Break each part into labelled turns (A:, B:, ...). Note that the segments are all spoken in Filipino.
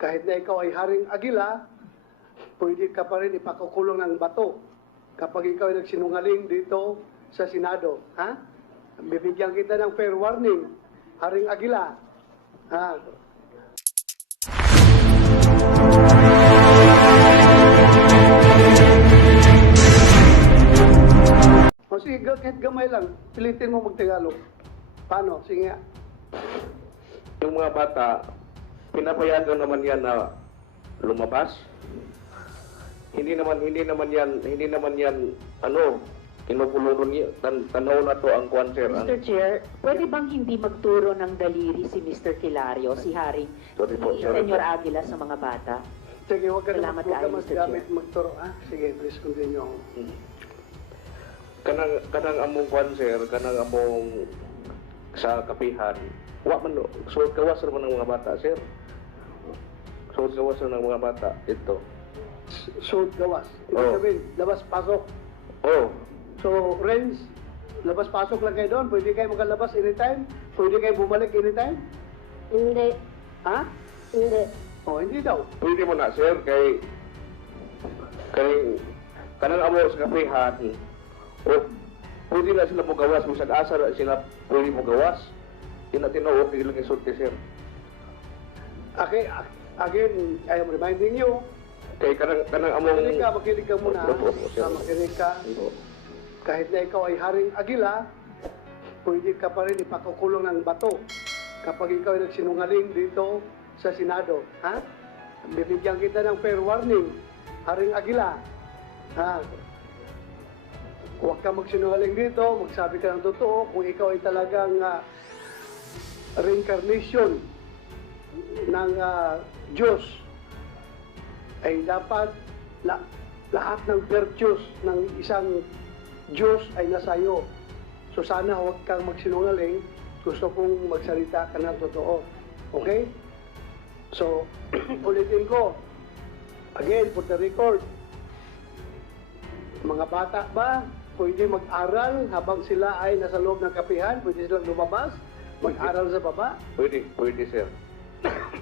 A: kahit na ikaw ay Haring Agila, pwede ka pa rin ipakukulong ng bato kapag ikaw ay nagsinungaling dito sa Senado. Ha? Bibigyan kita ng fair warning, Haring Agila. Ha? O sige, kahit gamay lang, pilitin mo mag-Tagalog. Paano? Sige nga.
B: Yung mga bata, pinapayagan naman yan na lumabas. Hindi naman hindi naman yan hindi naman yan ano kinupulungan niya tan tanaw na to ang kwan sir. ang-
C: Mr. Chair, pwede bang hindi magturo ng daliri si Mr. Kilario, si Haring,
B: Sorry po,
C: si
B: sorry
C: Senyor
B: po.
C: Aguila sa mga bata?
A: Sige, huwag ka na
C: Salamat Mr.
A: maggamit
C: Chair.
A: magturo. Ha? Sige, please continue.
B: kanang kanang among kwan sir, kanang among sa kapihan. Wa man so kawas naman ng mga bata sir. So kawas ng mga bata ito.
A: Short gawas. Ibig
B: Oo.
A: sabihin, labas-pasok.
B: Oh,
A: So, range, labas-pasok lang kayo doon. Pwede kayo makalabas anytime. Pwede kayo bumalik anytime.
D: Hindi.
A: Ha?
D: Hindi.
A: O, hindi daw.
B: pwede mo na sir kay kay kanang amo sa kapihan. O pwede na sila mo gawas kung saan asa na sila pwede mo gawas. Di na tinuod ilang isulti sir.
A: Okay, again, I am reminding you,
B: Kay kanang kanang among
A: makinig ka, makinig ka muna.
B: Opo, opo, sir.
A: Ah, makinig ka. Kahit na ikaw ay Haring Agila, pwede ka pa rin ipakukulong ng bato kapag ikaw ay nagsinungaling dito sa Senado. Ha? Bibigyan kita ng fair warning, Haring Agila. Ha? Huwag ka magsinungaling dito, magsabi ka ng totoo kung ikaw ay talagang ah, reincarnation ng ah, Diyos ay dapat la- lahat ng virtues ng isang Diyos ay nasa iyo. So sana huwag kang magsinungaling. Gusto kong magsalita ka ng totoo. Okay? So, ulitin ko. Again, for the record. Mga bata ba, pwede mag-aral habang sila ay nasa loob ng kapihan? Pwede silang lumabas? Mag-aral sa baba?
B: Pwede, pwede sir.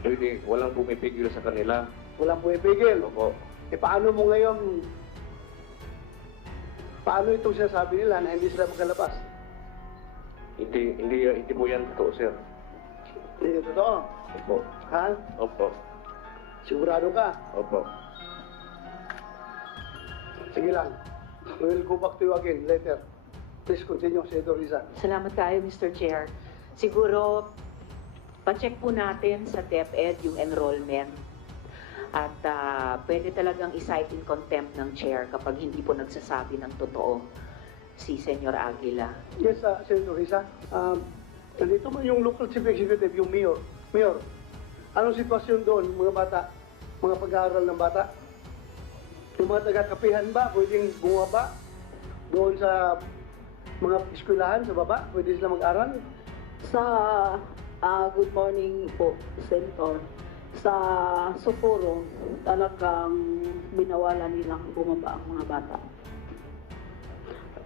B: Pwede, walang pumipigil sa kanila.
A: Walang pumipigil.
B: Opo.
A: E paano mo ngayon, paano itong sinasabi nila na hindi sila makalabas?
B: Hindi, hindi, hindi po yan totoo, sir.
A: Hindi totoo.
B: Opo.
A: Ha?
B: Opo.
A: Sigurado ka?
B: Opo.
A: Sige lang. We will go back to you again later. Please continue, Senator Rizal.
C: Salamat tayo, Mr. Chair. Siguro, pacheck po natin sa DepEd yung enrollment. At ah, pwede talagang i-cite in contempt ng chair kapag hindi po nagsasabi ng totoo si Senyor Aguila.
A: Yes, uh, Senator Rizal. Um, nandito mo yung local chief executive, yung mayor. Mayor, anong sitwasyon doon, mga bata, mga pag-aaral ng bata? Yung mga taga-kapihan ba, pwedeng bumaba doon sa mga eskwelahan sa baba? Pwede sila mag-aral?
D: Sa ah, good morning po, Senator. Sa Socorro, talagang binawalan nilang bumaba ang mga bata.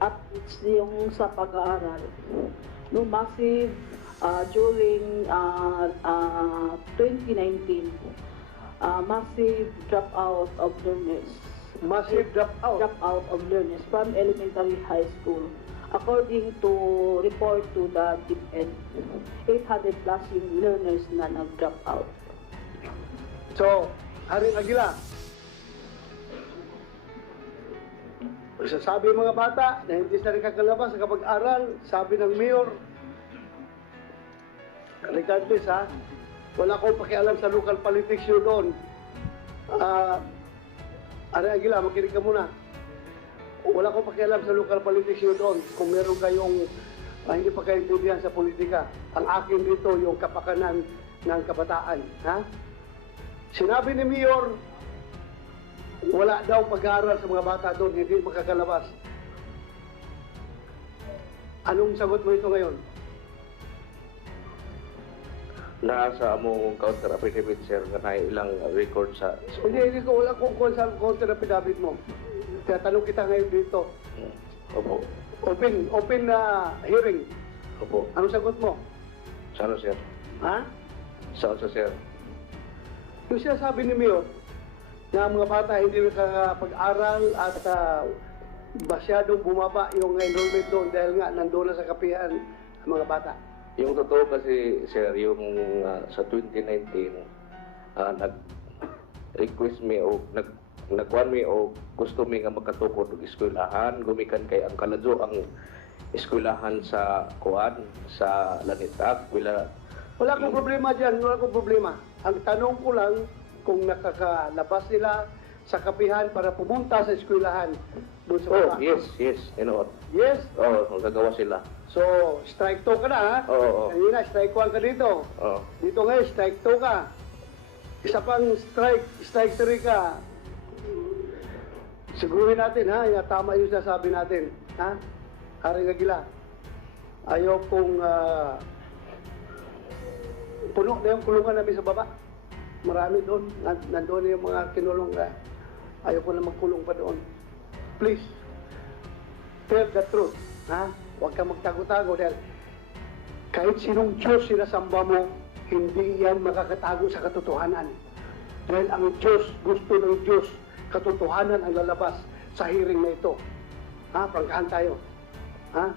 D: At yung sa pag-aaral, no massive ah, during ah, ah, 2019, ah, massive dropout of learners.
A: Massive dropout.
D: dropout of learners from elementary high school. According to report to the DepEd, 800 plus yung learners na nag-drop out.
A: So, Haring Agila, sabi mga bata na hindi sila nakakalabas sa kapag-aral, sabi ng mayor, regardless ha, wala akong pakialam sa local politics yun doon. Ah, Haring Agila, makinig ka muna. Wala akong pakialam sa local politics yun doon. Kung meron kayong ah, hindi pa kayo intindihan sa politika, ang akin dito yung kapakanan ng kabataan. Ha? Sinabi ni Mayor, wala daw pag-aaral sa mga bata doon, hindi makakalabas. Anong sagot mo ito ngayon?
B: Nasa among counter affidavit, sir, na ilang record sa...
A: Hindi, hindi ko, wala kong sa counter affidavit mo. Kaya tanong kita ngayon dito.
B: Opo.
A: Open, open na hearing.
B: Opo.
A: Anong sagot mo?
B: Sa ano, sir?
A: Ha?
B: Sa sa sir?
A: Yung sinasabi ni Mayor, na ang mga bata hindi nakakapag-aral at ah, masyadong bumaba yung enrollment doon dahil nga nandoon na sa kapihan ang mga bata.
B: Yung totoo kasi, sir, yung ah, sa 2019, ah, nag request me o nag nagkuhan mi o gusto mi nga magkatukod og eskwelahan gumikan kay ang kaladyo ang eskwelahan sa kuan sa Lanitak wala
A: Wala akong problema dyan, wala akong problema. Ang tanong ko lang kung nakakalabas sila sa kapihan para pumunta sa eskwelahan doon sa
B: oh
A: baba.
B: yes yes you know
A: Yes.
B: oh gagawa sila
A: So, strike 2 ka na ha?
B: Oo, oo.
A: Kanina, strike 1 ka dito.
B: oh
A: Dito ngayon, strike 2 ka. Isa pang strike, strike 3 ka. Sigurin natin ha, yung tama yung sasabi natin. Ha? Haring Agila. Ayaw kong ah, puno na yung kulungan namin sa baba. Marami doon. Nan- Nandoon na yung mga kinulong na ayaw ko na magkulong pa doon. Please, tell the truth. Ha? Huwag kang magtago-tago dahil kahit sinong Diyos sinasamba mo, hindi yan makakatago sa katotohanan. Dahil ang Diyos, gusto ng Diyos, katotohanan ang lalabas sa hearing na ito. Ha? Prangkahan tayo. Ha?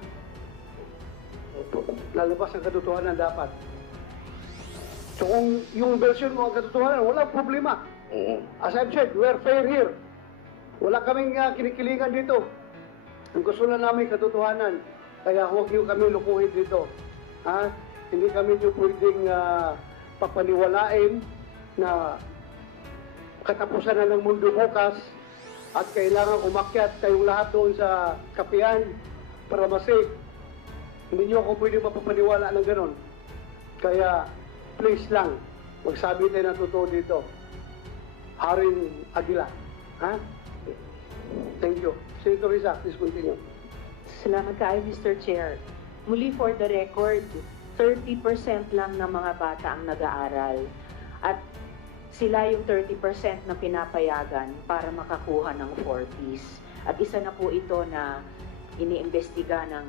A: Lalabas ang katotohanan dapat. So kung yung version mo ang katotohanan, walang problema. As I've said, we're fair here. Wala kaming uh, kinikilingan dito. Ang gusto na namin katotohanan. Kaya huwag niyo kami lukuhin dito. Ha? Hindi kami niyo pwedeng ah, papaniwalain na katapusan na ng mundo bukas at kailangan umakyat kayong lahat doon sa kapihan para masave. Hindi niyo ako pwedeng mapapaniwala ng ganon. Kaya, please lang, magsabi tayo ng totoo dito. Haring Aguila. Ha? Thank you. Senator Risa, please continue.
C: Salamat kayo, Mr. Chair. Muli for the record, 30% lang ng mga bata ang nag-aaral. At sila yung 30% na pinapayagan para makakuha ng 40s. At isa na po ito na iniimbestiga ng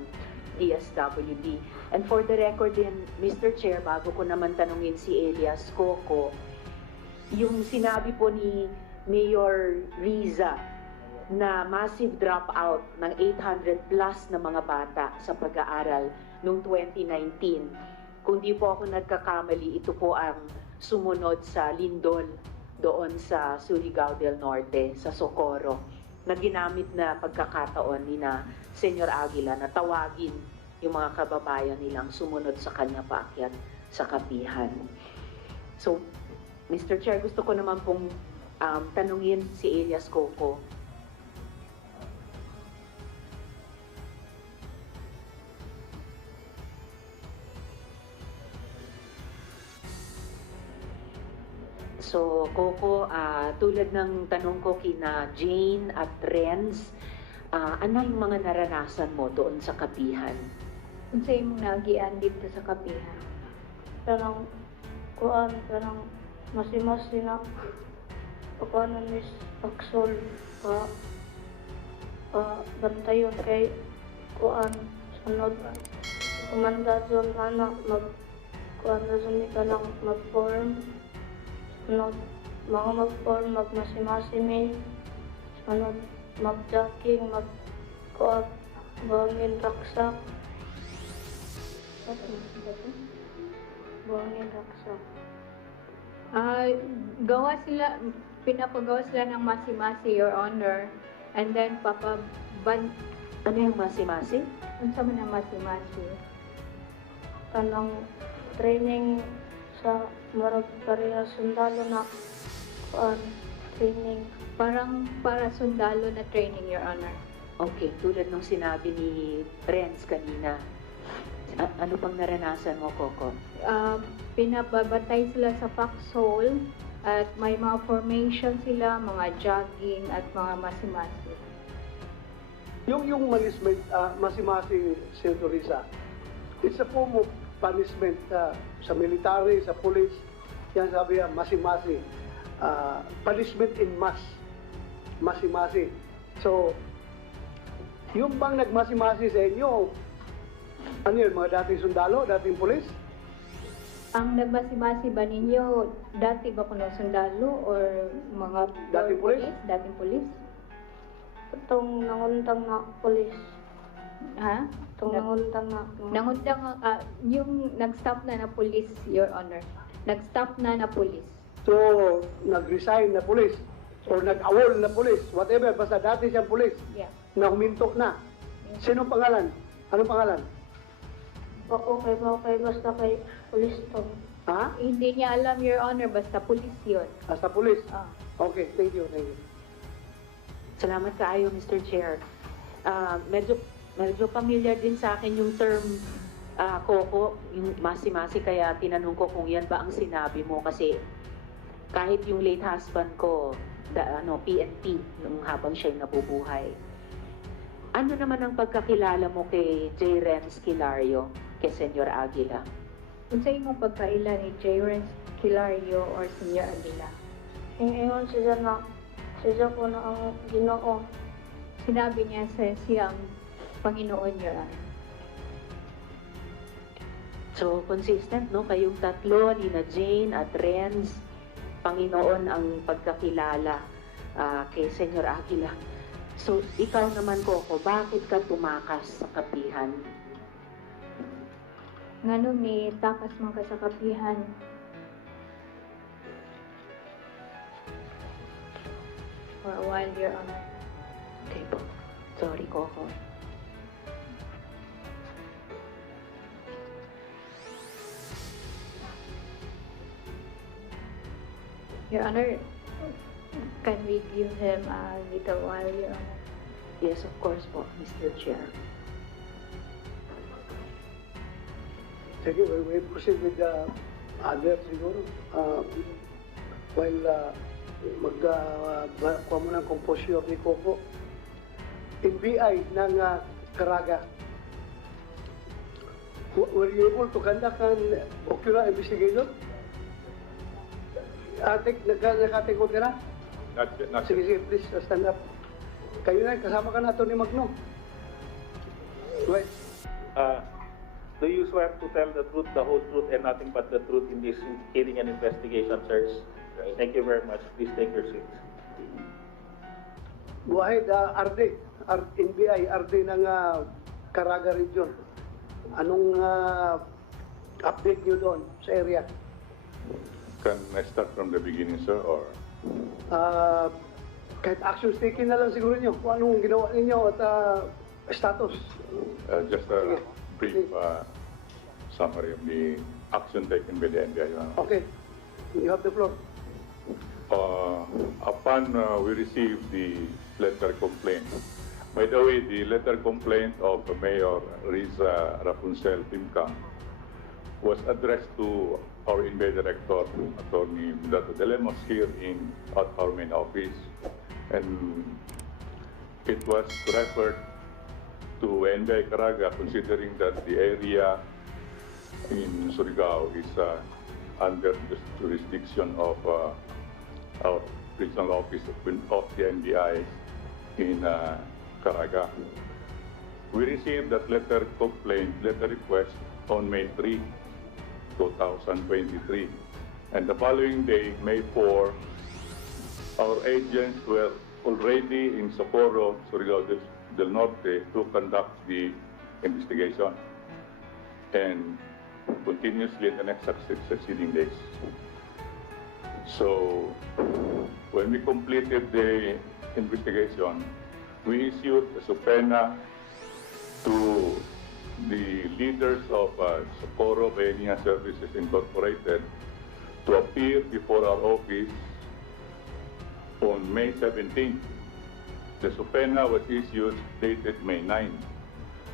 C: DSWD. And for the record din, Mr. Chair, bago ko naman tanungin si Elias Coco, yung sinabi po ni Mayor Riza na massive dropout ng 800 plus na mga bata sa pag-aaral noong 2019. Kung di po ako nagkakamali, ito po ang sumunod sa Lindol doon sa Surigao del Norte, sa Socorro, na ginamit na pagkakataon ni na Senyor Aguila na tawagin yung mga kababayan nilang sumunod sa kanya paakyat sa kapihan. So, Mr. Chair, gusto ko naman pong um, tanungin si Elias Coco So, Coco, ah, tulad ng tanong ko kina Jane at Renz, ah, ano yung mga naranasan mo doon sa kapihan?
E: Unsa imong nagian dito sa kapihan? Parang kuan parang masimos na pagkuan is paksol pa pa bantayon kay kuan sunod kumanda zon anak mag kuan na zon ka lang mag form sunod mga mag form mag masimasimi sunod mag jogging mag kuan bangin raksak Bangin raksak
F: Ah, gawa sila, pinapagawa sila ng masi-masi, Your Honor. And then, papaban,
C: Ano yung masi-masi?
F: unsa man ang masi-masi?
E: kanang training sa marag pareha sundalo na kuan training
F: Parang para sundalo na training, Your Honor.
C: Okay, tulad nung sinabi ni Renz kanina. A- ano pang naranasan mo, Coco?
F: Ah, pinababatay sila sa foxhole at may mga formation sila, mga jogging at mga masi-masi.
A: Yung yung punishment, uh, masimasi, Senator Risa, it's a form of punishment ah, sa military, sa police. Yan sabi yan, masimasi. Ah, punishment in mass. Masimasi. So, yung bang nagmasimasi sa inyo, ano yun, mga dating sundalo, dating police?
F: Ang nagmasi-masi ba ninyo, dati ba kuno sundalo or mga
A: Dating pulis?
F: Dating pulis?
E: Itong nanguntang na polis.
F: Ha?
E: Itong nanguntang na.
F: Nangundang, ah, yung nag-stop na na pulis, Your Honor. Nag-stop na na pulis.
A: So, nag-resign na pulis or nag-awol na pulis, whatever, basta dati siyang pulis
F: Yeah.
A: na huminto na. Sinong pangalan? Anong pangalan?
E: Ako kay ba kay basta kay polis to.
A: Ha?
F: Hindi niya alam, Your Honor, basta pulis yun.
A: Asa pulis?
F: Ah.
A: Okay, thank you, thank you.
C: Salamat kaayo, Mr. Chair. Ah, medyo, medyo familiar din sa akin yung term ah, Coco, yung masi-masi, kaya tinanong ko kung yan ba ang sinabi mo kasi kahit yung late husband ko, da, ano, PNP, nung habang siya'y nabubuhay. Ano naman ang pagkakilala mo kay J. Renz Kilario, kay Senyor Aguila?
F: Kung sa imong pagkaila ni J. Renz Kilario or Senior Aguila,
E: Ingon siya na siya ko na ang Ginoo.
F: sinabi niya sa siyang Panginoon, Honor.
C: So, consistent, no? Kayong tatlo, ni na Jane at Renz, Panginoon ang pagkakilala ah, kay Senyor Aguila. So, ikaw naman, Coco, bakit ka tumakas sa kapihan?
F: Ngano ni takas man ka sa kapihan, for a while, Your Honor.
C: Okay po. Sorry, Coco.
F: Your Honor, can we give him a little while, Your Honor?
C: Yes, of course po, Mr. Chair.
A: Sige, we we proceed with the other siguro. Uh, while uh, mag uh, kuha mo ng komposyon ni Coco. NBI ng uh, Caraga. Were you able to conduct an ocular investigation? Atik, nagka, nakatikot ka na?
G: Not, yet- not
A: Sige, sige, please uh, stand up. Kayo na, kasama ka na ito ni Magno. Right.
G: Uh, do you swear to tell the truth, the whole truth, and nothing but the truth in this hearing and investigation, sirs? Thank you very much. Please take your seats.
A: Go ahead, uh, RD, R- NBI, RD ng uh, Caraga Region. Anong uh, update nyo doon sa area?
H: Can I start from the beginning, sir, or?
A: Uh, kahit actions taken na lang siguro nyo kung anong ginawa ninyo at uh, status.
H: Uh, just a
A: Sige.
H: brief uh, summary of the action taken by the NBI. Your Honor.
A: Okay, you have the floor.
H: Uh, upon uh, we received the letter complaint, by the way, the letter complaint of Mayor Riza Rapunzel Timkang was addressed to our NBI Director, Attorney Dato De Lemos, here in at our main office, and it was referred to NBI Caraga, considering that the area in Surigao is uh, under the jurisdiction of uh, our regional office of, of the NBI in uh, Caraga. We received that letter complaint, letter request on May 3, 2023. And the following day, May 4, our agents were already in Socorro, Surigao del, Norte to conduct the investigation and continuously in the next succeeding days. So, when we completed the investigation, we issued a subpoena to the leaders of uh, Socorro Bahenia Services Incorporated to appear before our office on May 17th. The subpoena was issued dated May 9.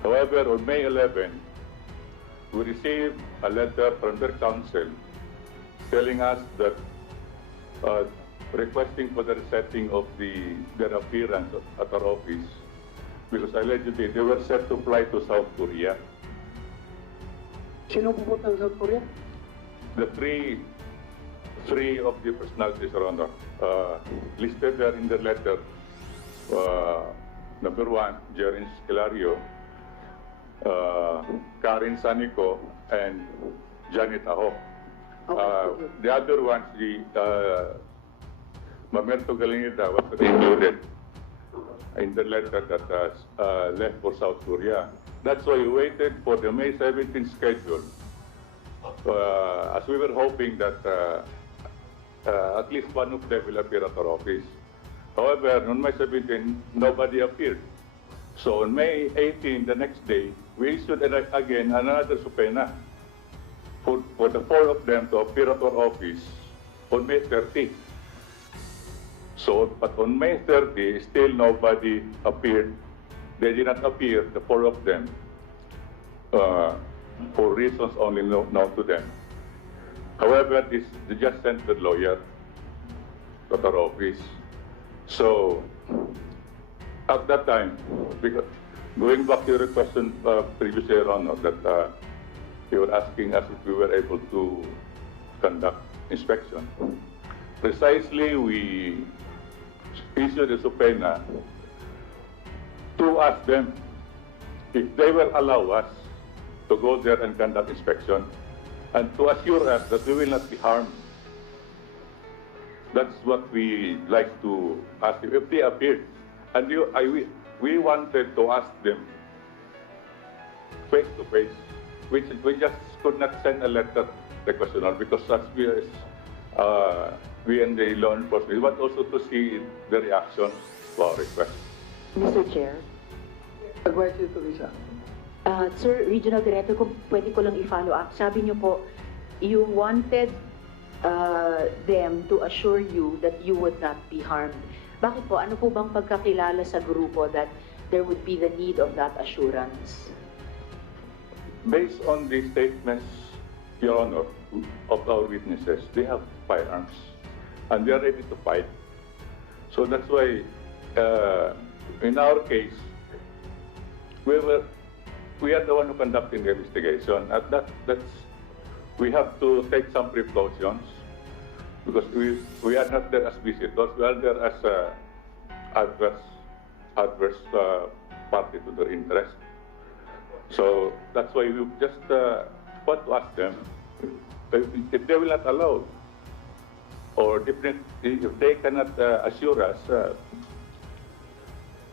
H: However, on May 11, we received a letter from their counsel telling us that uh, requesting for the resetting of the their appearance at our office because allegedly they were set to fly to South Korea.
A: Sino pupunta ng South Korea?
H: The three three of the personalities Your Honor, uh, listed there in the letter. Uh, number one, Jerin Scalario, uh, Karin Sanico, and Janet Aho.
A: Okay,
H: Uh, the other ones, the uh, Mamerto Galinita was included in the letter that uh, uh, left for South Korea. That's why we waited for the May 17 schedule, uh, as we were hoping that uh, uh, at least one of them will appear at our office. However, on May 17, nobody appeared. So on May 18, the next day, we issued again another subpoena for, for the four of them to appear at our office on May 30. So, but on May 30, still nobody appeared. They did not appear, the four of them, uh, for reasons only known to them. However, this, they just sent the lawyer to our office. So, at that time, because going back to your question uh, previously, Honor, that uh, you were asking us if we were able to conduct inspection. Precisely, we issued a subpoena to ask them if they will allow us to go there and conduct inspection and to assure us that we will not be harmed. That's what we like to ask them. If they appeared, and you, I, we, we wanted to ask them face to face, which we just could not send a letter questionnaire because as we, uh, we and the law enforcement, want also to see the reaction to our request.
C: Mr. Chair.
A: Advice to Lisa.
C: Uh, Sir, Regional Director, kung pwede ko lang i-follow up. Sabi niyo po, you wanted uh, them to assure you that you would not be harmed. Bakit po? Ano po bang pagkakilala sa grupo that there would be the need of that assurance?
H: Based on the statements, Your Honor, of our witnesses, they have firearms and they are ready to fight. So that's why, uh, in our case, we were, we are the one who conducting the investigation. At that, that's, we have to take some precautions because we, we are not there as visitors, we are there as uh, adverse, adverse uh, party to their interest. So that's why we just uh, want to ask them if, they will not allow, or different, if they cannot uh, assure us, uh,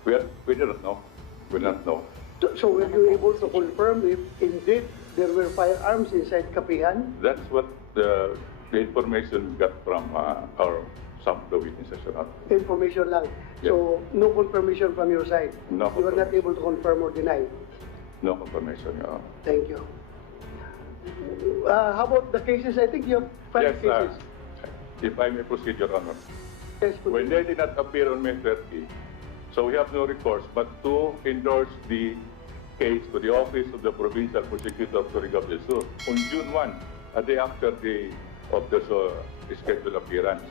H: we, are, we do not know. We do not know.
A: So- So were you able to confirm if indeed there were firearms inside Kapihan?
H: That's what the, the information we got from uh, our some of the witnesses.
A: Information lang. So no confirmation from your side?
H: No
A: You were not able to confirm or deny?
H: No confirmation, Your.
A: Thank you. Uh, how about the cases? I think you have five
H: Yes, uh,
A: cases.
H: if I may proceed, Your Honor.
A: Yes,
H: When they did not appear on May 30, so we have no recourse but to endorse the case to the Office of the Provincial Prosecutor of Surigao del Sur on June 1, a day after the of the uh, scheduled appearance,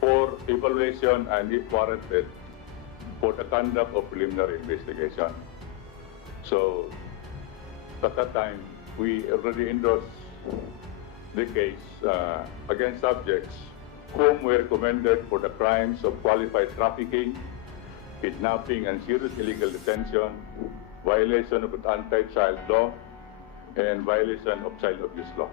H: for evaluation and if warranted, for the conduct of preliminary investigation. So, at that time, we already endorsed the case uh, against subjects whom were recommended for the crimes of qualified trafficking, kidnapping and serious illegal detention, violation of anti-child law, and violation of child abuse law.